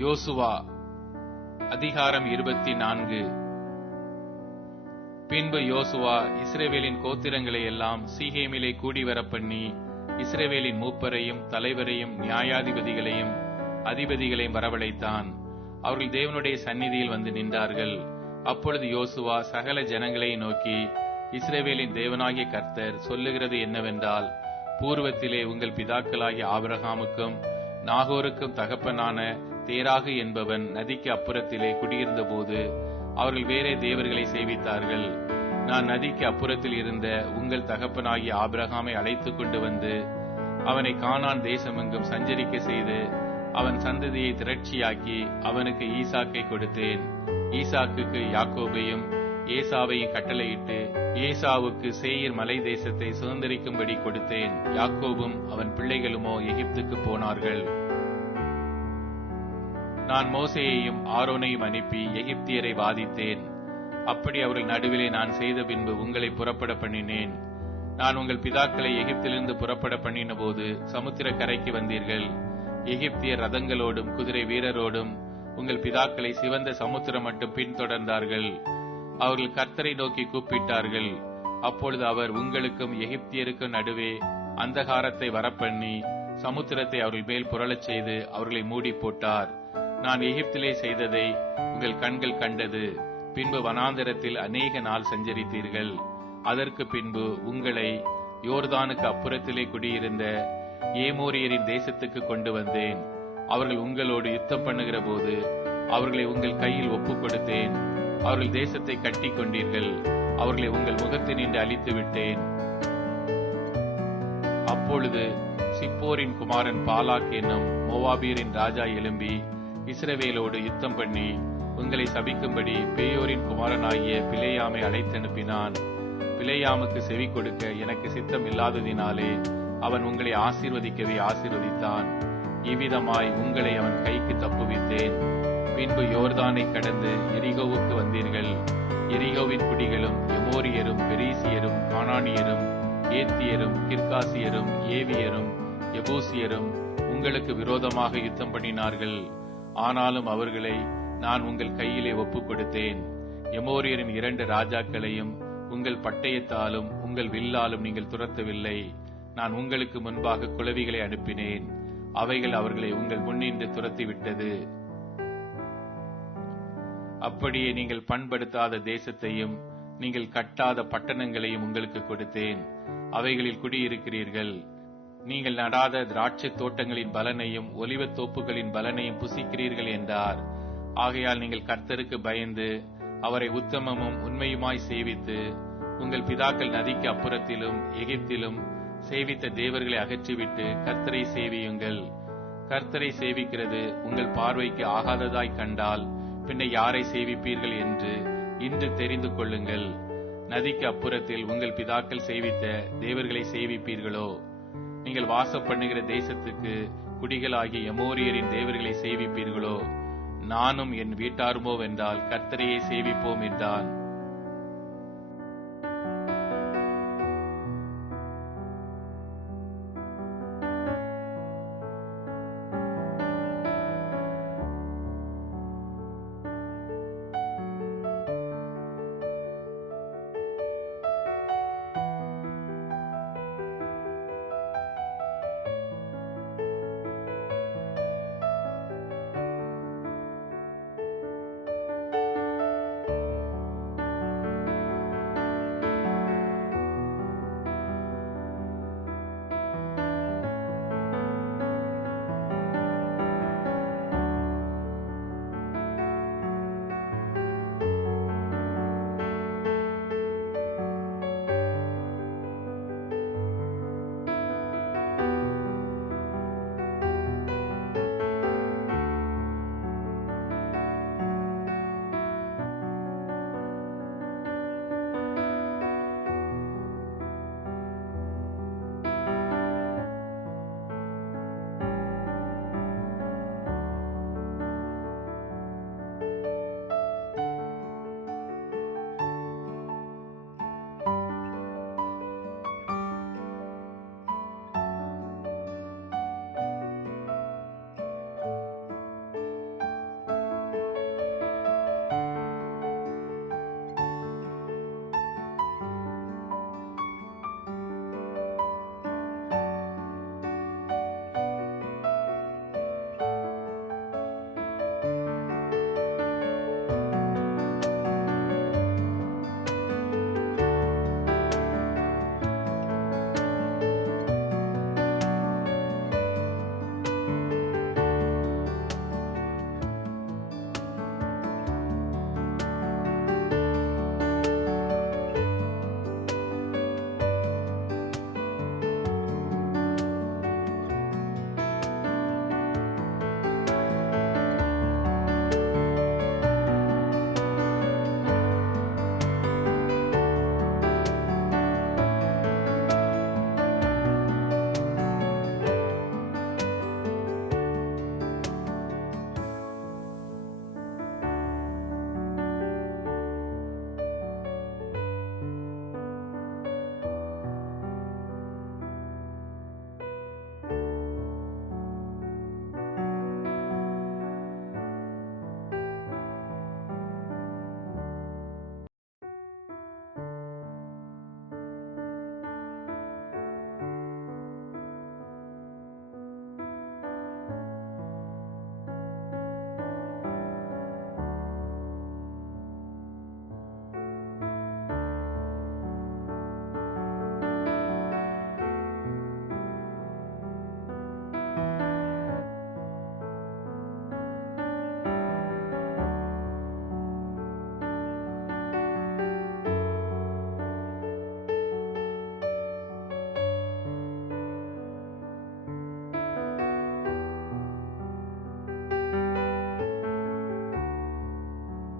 யோசுவா அதிகாரம் 24. பின்பு யோசுவா இஸ்ரவேலின் கோத்திரங்களை எல்லாம் சீகேமிலே கூடி வரப்பண்ணி இஸ்ரவேலின் மூப்பரையும் தலைவரையும் நியாயாதிபதிகளையும் அதிபதிகளையும் வரவழைத்தான். அவர்கள் தேவனுடைய சந்நிதியில் வந்து நின்றார்கள். அப்பொழுது யோசுவா சகல ஜனங்களை நோக்கி, இஸ்ரவேலின் தேவனாகிய கர்த்தர் சொல்லுகிறது என்னவென்றால், பூர்வத்திலே உங்கள் பிதாக்களாகிய ஆபிரகாமுக்கும் நாகோருக்கும் தகப்பனான தேராகு என்பவன் நதிக்கு அப்புறத்திலே குடியிருந்த போது அவர்கள் வேறே தேவர்களை சேவித்தார்கள். நான் நதிக்கு அப்புறத்தில் இருந்த உங்கள் தகப்பனாகிய ஆபிரகாமை அழைத்துக் கொண்டு வந்து அவனை கானான் தேசமெங்கும் சஞ்சரிக்க செய்து அவன் சந்ததியை திரட்சியாக்கி அவனுக்கு ஈசாக்கை கொடுத்தேன். ஈசாக்குக்கு யாக்கோபையும் ஏசாவையும் கட்டளையிட்டு ஏசாவுக்கு சேயீர் மலை தேசத்தை சுதந்திரிக்கும்படி கொடுத்தேன். யாக்கோபும் அவன் பிள்ளைகளுமோ எகிப்துக்கு போனார்கள். நான் மோசேயையும் ஆரோனையும் அனுப்பி எகிப்தியரை வாதித்தேன். அப்படி அவர்கள் நடுவிலே நான் செய்த பின்பு உங்களை புறப்பட பண்ணினேன். நான் உங்கள் பிதாக்களை எகிப்திலிருந்து புறப்பட பண்ணின போது சமுத்திர கரைக்கு வந்தீர்கள். எகிப்தியர் ரதங்களோடும் குதிரை வீரரோடும் உங்கள் பிதாக்களை சிவந்த சமுத்திரம் மட்டும் பின்தொடர்ந்தார்கள். அவர்கள் கர்த்தரை நோக்கி கூப்பிட்டார்கள். அப்பொழுது அவர் உங்களுக்கும் எகிப்தியருக்கும் நடுவே அந்தகாரத்தை வரப்பண்ணி சமுத்திரத்தை அவர்கள் மேல் புரளச் செய்து அவர்களை மூடி போட்டார். நான் எகிப்திலே செய்ததை உங்கள் கண்கள் கண்டது. பின்பு வனாந்தரத்தில் அநேக நாள் சஞ்சரித்தீர்கள். அதற்கு பின்பு உங்களை யோர்தானுக்கு அப்புறத்திலே குடியிருந்த ஏமோரியரின் தேசத்துக்கு கொண்டு வந்தேன். அவர்கள் உங்களோடு யுத்தம் பண்ணுகிற போது அவர்களை உங்கள் கையில் ஒப்புக் கொடுத்தேன். அவர்கள் தேசத்தை கட்டி கொண்டீர்கள். அவர்களை உங்கள் முகத்தினின்று அழித்து விட்டேன். அப்பொழுது சிப்போரின் குமாரன் பாலாக் என்னும் மோவாபியரின் ராஜா எழும்பி இஸ்ரவேலோடு யுத்தம் பண்ணி உங்களை சபிக்கும்படி பேயோரின் குமாரனாகிய பிலேயாமை அழைத்தனுப்பினான். பிலேயாமுக்கு செவி கொடுக்க எனக்கு சித்தம் இல்லாததினாலே அவன் உங்களை ஆசீர்வதிக்கவே ஆசீர்வதித்தான். இவ்விதமாய் உங்களை அவன் கைக்கு தப்புவித்தேன். பின்பு யோர்தானை கடந்து எரிகோவுக்கு வந்தீர்கள். எரிகோவின் குடிகளும் எமோரியரும் பெரிசியரும் கானானியரும் ஏத்தியரும் கிர்காசியரும் ஏவியரும் எபூசியரும் உங்களுக்கு விரோதமாக யுத்தம் பண்ணினார்கள். ஆனாலும் அவர்களை நான் உங்கள் கையிலே ஒப்புக் கொடுத்தேன். எமோரியரின் 2 ராஜாக்களையும் உங்கள் பட்டயத்தாலும் உங்கள் வில்லாலும் நீங்கள் துரத்தவில்லை. நான் உங்களுக்கு முன்பாக குளவிகளை அனுப்பினேன். அவைகள் அவர்களை உங்கள் முன்னின்று துரத்திவிட்டது. அப்படியே நீங்கள் பண்படுத்தாத தேசத்தையும் நீங்கள் கட்டாத பட்டணங்களையும் உங்களுக்கு கொடுத்தேன். அவைகளில் குடியிருக்கிறீர்கள். நீங்கள் நடாத திராட்சை தோட்டங்களின் பலனையும் ஒலிவத் தோப்புகளின் பலனையும் புசிக்கிறீர்கள் என்றார். ஆகையால் நீங்கள் கர்த்தருக்கு பயந்து அவரை உத்தமமும் உண்மையுமாய் சேவித்து உங்கள் பிதாக்கள் நதிக்கு அப்புறத்திலும் எகிப்திலும் சேவித்த தேவர்களை அகற்றிவிட்டு கர்த்தரை சேவியுங்கள். கர்த்தரை சேவிக்கிறது உங்கள் பார்வைக்கு ஆகாததாய் கண்டால் பின்ன யாரை சேவிப்பீர்கள் என்று இன்று தெரிந்து கொள்ளுங்கள். நதிக்கு அப்புறத்தில் உங்கள் பிதாக்கள் சேவித்த தேவர்களை சேவிப்பீர்களோ? நீங்கள் வாசம் பண்ணுகிற தேசத்துக்கு குடிகளாகிய எமோரியரின் தேவர்களை சேவிப்பீர்களோ? நானும் என் வீட்டாருமோ வென்றால் கர்த்தரையே சேவிப்போம் என்றான்.